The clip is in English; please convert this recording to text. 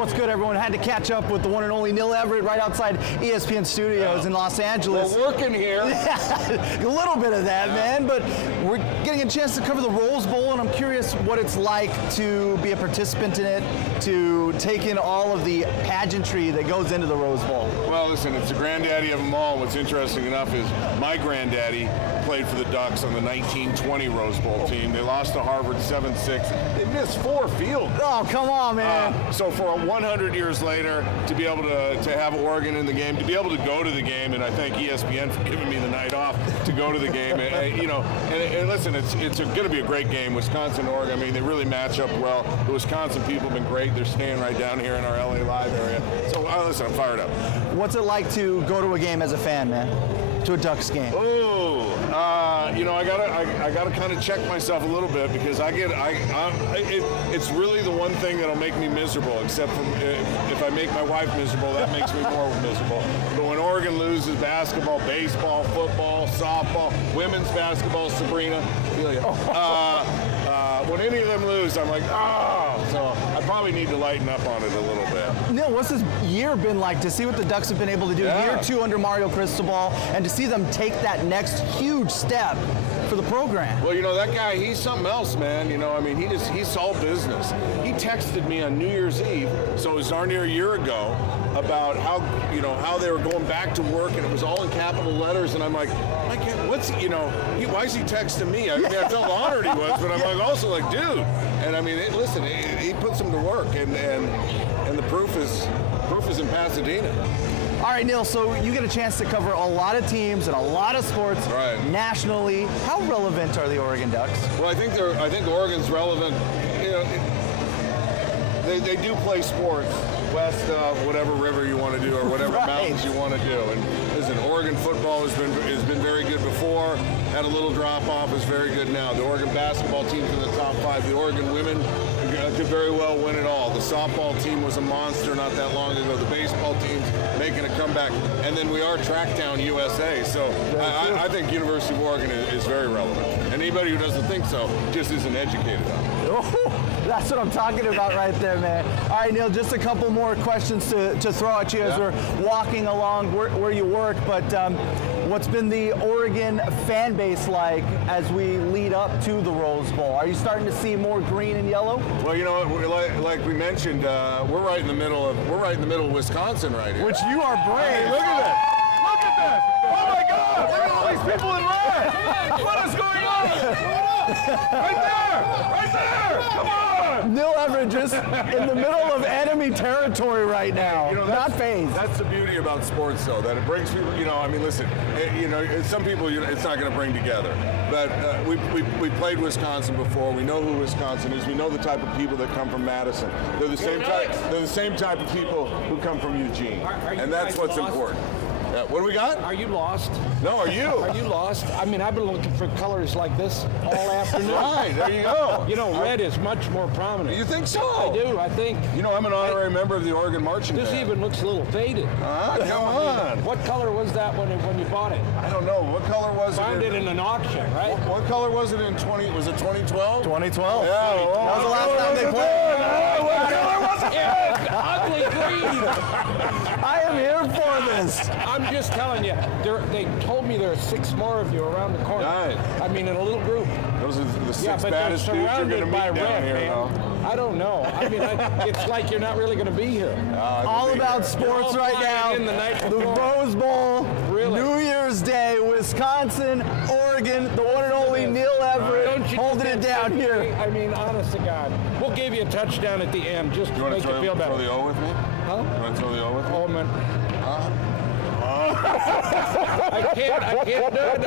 What's good, everyone? Had to catch up with the one and only Neil Everett right outside ESPN Studios in Los Angeles. We're working here. A little bit of that, man, but we're getting a chance to cover the Rose Bowl, and I'm curious what it's like to be a participant in it, to take in all of the pageantry that goes into the Rose Bowl. Well, listen, it's the granddaddy of them all. What's interesting enough is my granddaddy played for the Ducks on the 1920 Rose Bowl team. They lost to Harvard 7-6. They missed 4 field goals. Oh, come on, man. So for 100 years later, to be able to have Oregon in the game, to be able to go to the game, and I thank ESPN for giving me the night off to go to the game. And listen, it's going to be a great game. Wisconsin, Oregon, I mean, they really match up well. The Wisconsin people have been great. They're staying right down here in our LA Live area. So listen, I'm fired up. What's it like to go to a game as a fan, man? To a Ducks game? Oh, I gotta kind of check myself a little bit because it's really the one thing that'll make me miserable. Except for if I make my wife miserable, that makes me more miserable. But when Oregon loses basketball, baseball, football, softball, women's basketball, Sabrina, when any of them lose, I'm like, so I probably need to lighten up on it a little bit. Neil, what's this year been like to see what the Ducks have been able to do year 2 under Mario Cristobal, and to see them take that next huge step for the program? Well, that guy, he's something else, man. I mean, he's all business. He texted me on New Year's Eve, so it was darn near a year ago, about how they were going back to work, and it was all in capital letters, and I'm like, why is he texting me? I mean, I felt honored he was, but I'm like also like, dude. And I mean, listen, he puts them to work, and the proof is in Pasadena. All right, Neil, so you get a chance to cover a lot of teams and a lot of sports nationally. How relevant are the Oregon Ducks? Well, I think Oregon's relevant. They do play sports west of whatever river you want to do or whatever mountains you want to do. And listen, Oregon football has been very good before. Had a little drop off, is very good now. The Oregon basketball team's in the top 5. The Oregon women could very well win it all. The softball team was a monster not that long ago. The baseball team's making a comeback. And then we are Tracktown USA. So I think University of Oregon is very relevant. And anybody who doesn't think so just isn't educated on it. Oh, that's what I'm talking about right there, man. All right, Neil, just a couple more questions to throw at you as we're walking along where you work. But what's been the Oregon fan base like as we lead up to the Rose Bowl? Are you starting to see more green and yellow? Well, like we mentioned, we're right in the middle of Wisconsin right here. Which you are brave. I mean, look at that! Look at that! Oh my God! Look at all these people in red! What is going on? Right there! Right there! Come on! Neil Everett just in the middle of enemy territory right now. Not phased. That's the beauty about sports, though, that it brings people. I mean, listen. Some people, it's not going to bring together. But we played Wisconsin before. We know who Wisconsin is. We know the type of people that come from Madison. They're the same type. They're the same type of people who come from Eugene, and that's what's important. Yeah, what do we got? Are you lost? No, are you? Are you lost? I mean, I've been looking for colors like this all afternoon. Right, there you go. Red is much more prominent. You think so? I do, I think. I'm an honorary member of the Oregon Marching Band. This even looks a little faded. Come on. What color was that when you bought it? I don't know. What color was it? Found it in an auction, right? What color was it in 20? Was it 2012? 2012. Yeah. That was the last time they played. What color was it? Ugly green. I am here for this. I'm just telling you. They told me there are 6 more of you around the corner. Right. I mean, in a little group. Those are the 6 but baddest dudes you're going to meet down red, here, man. though. I don't know. I mean, it's like you're not really going to be here. All about sports right now. The Rose Bowl, New Year's Day, Wisconsin, Oregon, the one and only Neil Everett holding it down here. I mean, honest to God. We'll give you a touchdown at the end just to make you feel better. You want to throw the O with me? Huh? You want to throw the O with me? Oh, man. I can't do it.